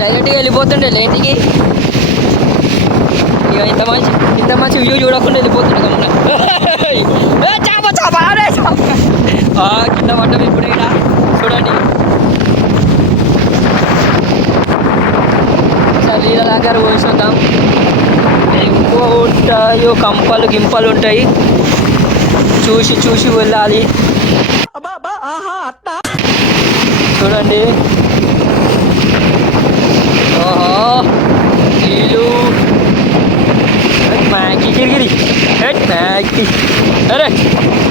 డైరెక్ట్గా వెళ్ళిపోతుండే లేంటికి. ఇక ఇంత మంచి వ్యూ చూడకుండా వెళ్ళిపోతుండే గమ్మున. చాప చాప అరే చాప కింద పడ్డం ఇప్పుడు ఇక్కడ చూడండి. నీళ్ళ దగ్గర పోయిస్తాం. ఇంకో ఉంటాయో కంపలు గింపలు ఉంటాయి, చూసి చూసి వెళ్ళాలి. చూడండి ఓహో నీళ్ళు మ్యాగీ గిరిగిరి మ్యాగీ. అరే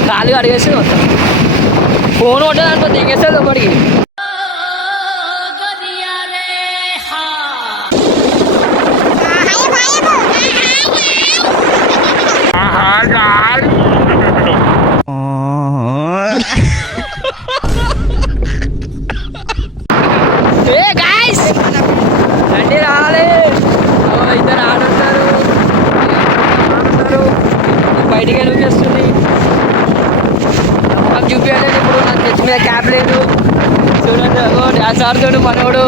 కాలు అడిగేస్తే మొత్తం ఫోన్ ఉంటుంది అనుకో దిగేస్తుంది ఒకటికి. రండి రాలే, ఇద్దరు ఆడుంటారు బయటికి వెళ్ళొస్తుంది. మాకు చూపించాలి ఇప్పుడు, నాకు తెచ్చి మీద క్యాప్ లేదు. చూడండి డ్యాన్స్ ఆడుతాడు మనోడు.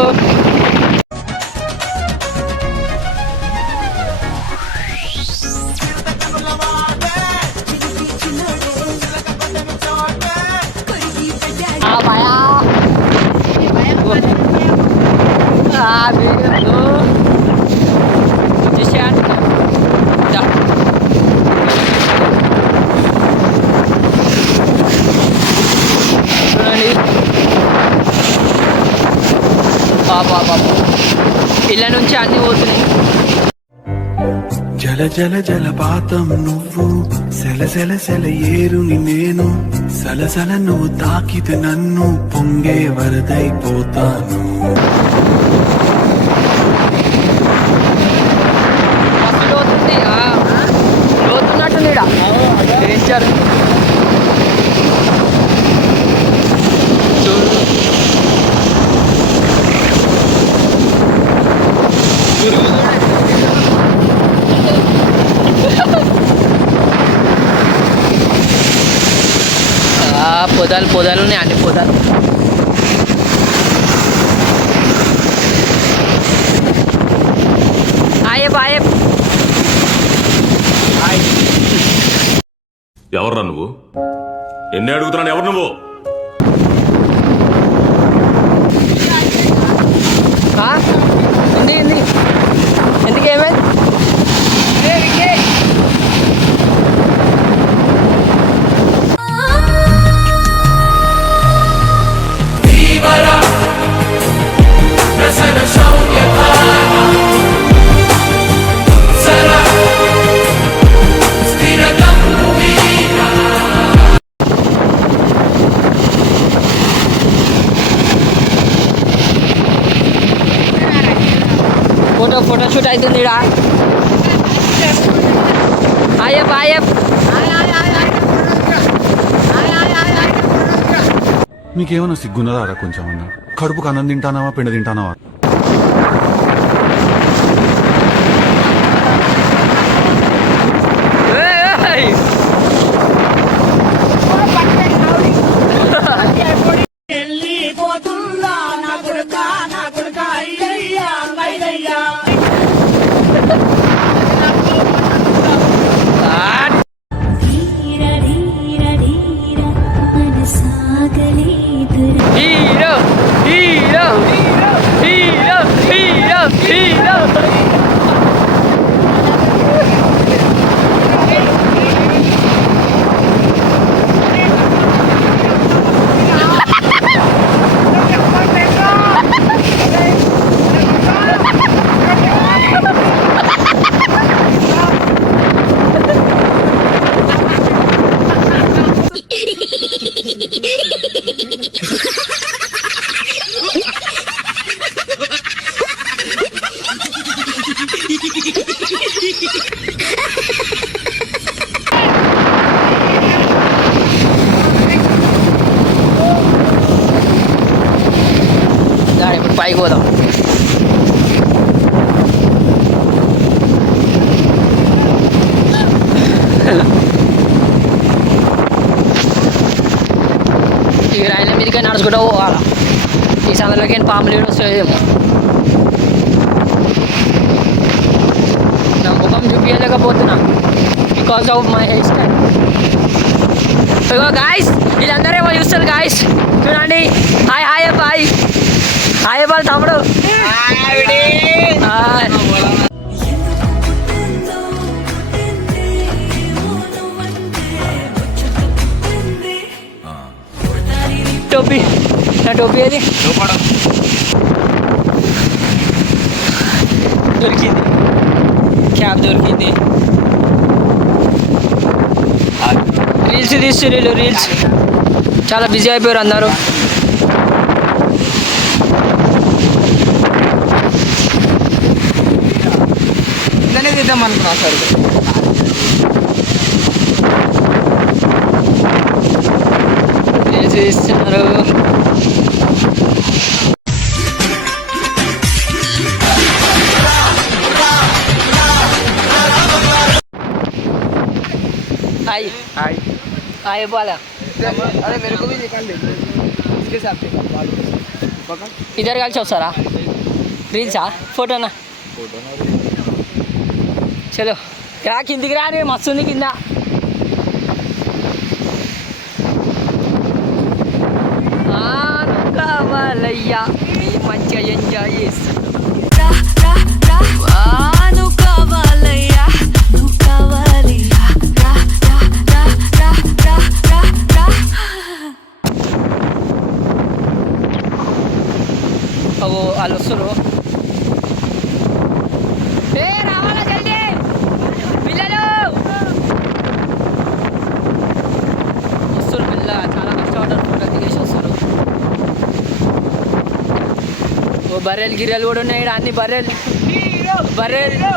ఇళ్ళ నుంచి అన్ని పోతున్నాయి. జల జల జలపాతం నువ్వు, సెల సెల సెల ఏరుని నేను, సలసల నువ్వు తాకితే నన్ను పొంగే వరదైపోతాను. లోతున్నట్టుంది డేంజర్. పొదాలు ఉన్నాయి, అన్ని పొదాలు. ఎవర్రా నువ్వు? ఎన్ని అడుగుతున్నాను, ఎవరు నువ్వు? ఎందుకేమే ఫోటో షూట్ అవుతుంది. మీకేమన్నా సిగ్గున్నదారా కొంచెం అన్నా? కడుపుకు అన్నం తింటానావా పిండ తింటానావా? పైకి పోదాం. ఈ రాయిల మీదకే నడుచుకుంటూ పోవాలా. ఈ సందులోకి పాములు వస్తాయేమో. ముఖం చూపించలేకపోతున్నా because of my hair style. ఇగో గాయస్ వీళ్ళందరేమో చూస్తారు గాయస్, చూడండి. Hi hi bye, hi bye తమ్ముడు. హాయ్. టోపీ, నా టోపీ అది దొరికింది, క్యాబ్ దొరికింది. రీల్స్ తీస్తున్నారు, రీల్స్ చాలా బిజీ అయిపోయారు అందరూ. ఇదనే తీద్దాం అనుకున్నా సార్. రీల్స్ తీస్తున్నారు. Hi hi. హాయ్ బాలా. अरे मेरे को भी निकाल दे इसके साथ पकड़. ఇద్దరు కలిసి వస్తారా? రీల్సా ఫోటోనా? చలో రా కిందికి రా, రే మస్తు ఉంది కింద. కావాలయ్యా మీ మంచిగా ఎంజాయ్ చేస్తా. అగో వాళ్ళు వస్తారు. రావాలా జల్దీ పిల్లలు వస్తారు. పిల్ల చాలా కష్టపడ్డారు, ఫోటో దిగేసి వస్తారు. ఓ బర్రెలు గిర్రెలు కూడా ఉన్నాయి ఇక్కడ, అన్ని బర్రెలు బర్రెలు.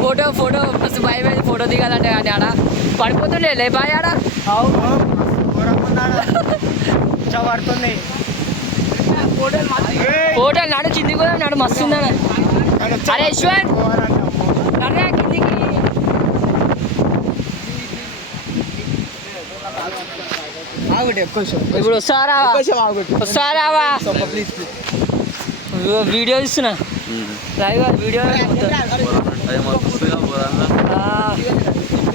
Photo photo first bye bye photo దిగాలంటే కానీ ఆడ పడిపోతుండే లే బాయ్ ఆడ పడుతుంది. ఫోటో నాడు కిందికి కూడా నాడు మస్తు ఉందా. అరే యశ్వంత్ అరే కిందికి. ఇప్పుడు వస్తారా వస్తారావా? వీడియో ఇస్తున్నా లైవ్ వీడియో.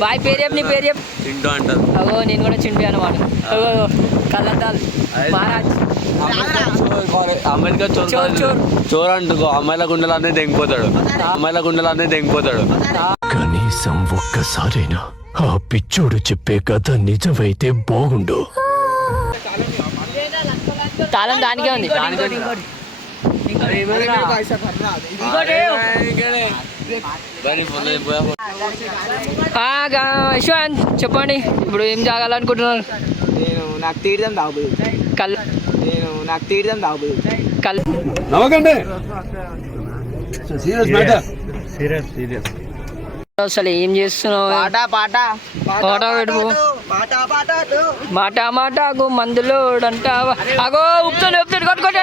బాయ్ పేరు చెప్పు, నీ పేరు చెప్పు. చింటూ అంటారు. అగో నేను కూడా చింటూ అనమాట. అగో కలర్దాల్ మహారాజ్ అమ్మాయిలుగా చోర్ అంటుకో, అమ్మాయిల గుండెలన్నీ తెంగిపోతాడు, అమ్మాయిల గుండెలన్నీ తెంగిపోతాడు. కనీసం ఒక్కసారైనా ఆ పిచ్చోడు చెప్పే కథ నిజమైతే బాగుండు. తాళం దానికే ఉంది. యశ్వంత్ చెప్పండి, ఇప్పుడు ఏం జాగాలనుకుంటున్నారు? నేను నాకు తీయడం తాగుతుంది. కళ్ళు నేను నాకు తీయడం తాగుతుంది. కళ్ళు అసలు ఏం చేస్తున్నావు? పాట పాట పాట పెట్టుకో. మాట మాటకు మందులో అంటావా? అగో ఉప్పుతాడు ఉప్పుతాడు కొట్టుకోండి.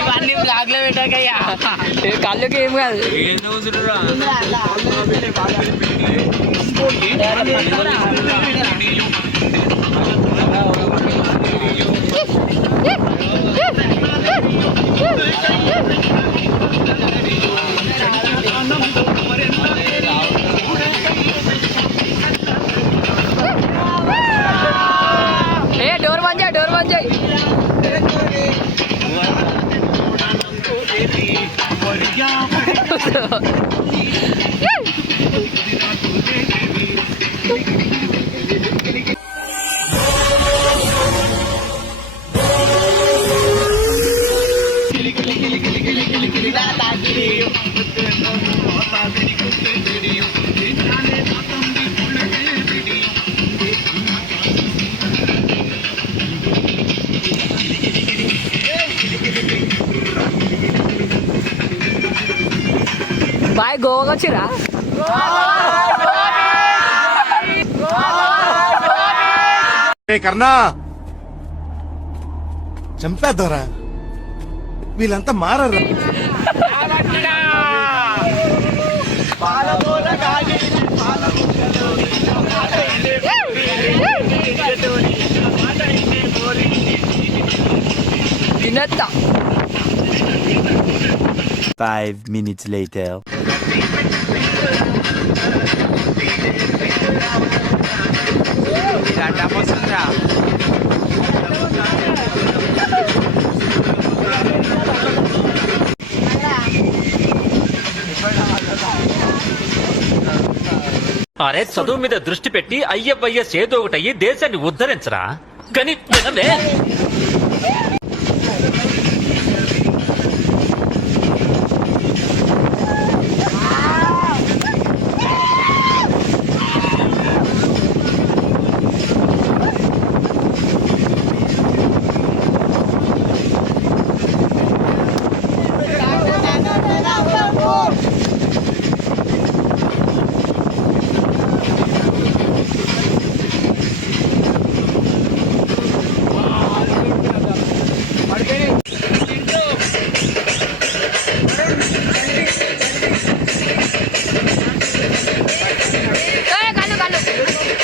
ఇవన్నీ బ్లాగ్ లో పెట్టాకయ్యా, కళ్ళకి ఏం కాదు. డోర్ బంద్ చేయి, డోర్ బంద్ చేయి. బాయ్ గోవాకి వచ్చిరా? కర్ణా చంపేద్దరా, వీళ్ళంతా మారరు. 5 minutes later. అరే చదువు మీద దృష్టి పెట్టి ఐఎఫ్ఐఎస్ ఏదో ఒకటి అయ్యి దేశాన్ని ఉద్ధరించరా కానీ వినలే.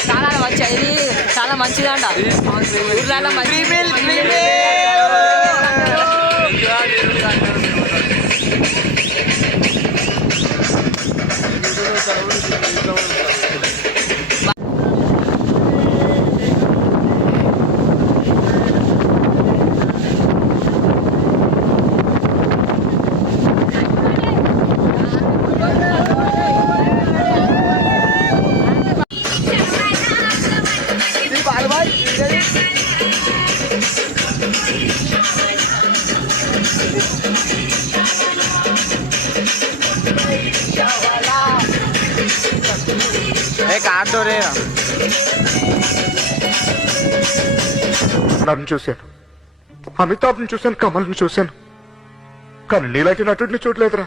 చాలా మంచి ఇది చాలా మంచిదంట ఊర్లలో మంచి నన్ను చూశాను, అమితాబ్ని చూశాను, కమల్ని చూశాను, కానీ నీలాంటి నటుడిని చూడలేదురా.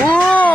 ఓ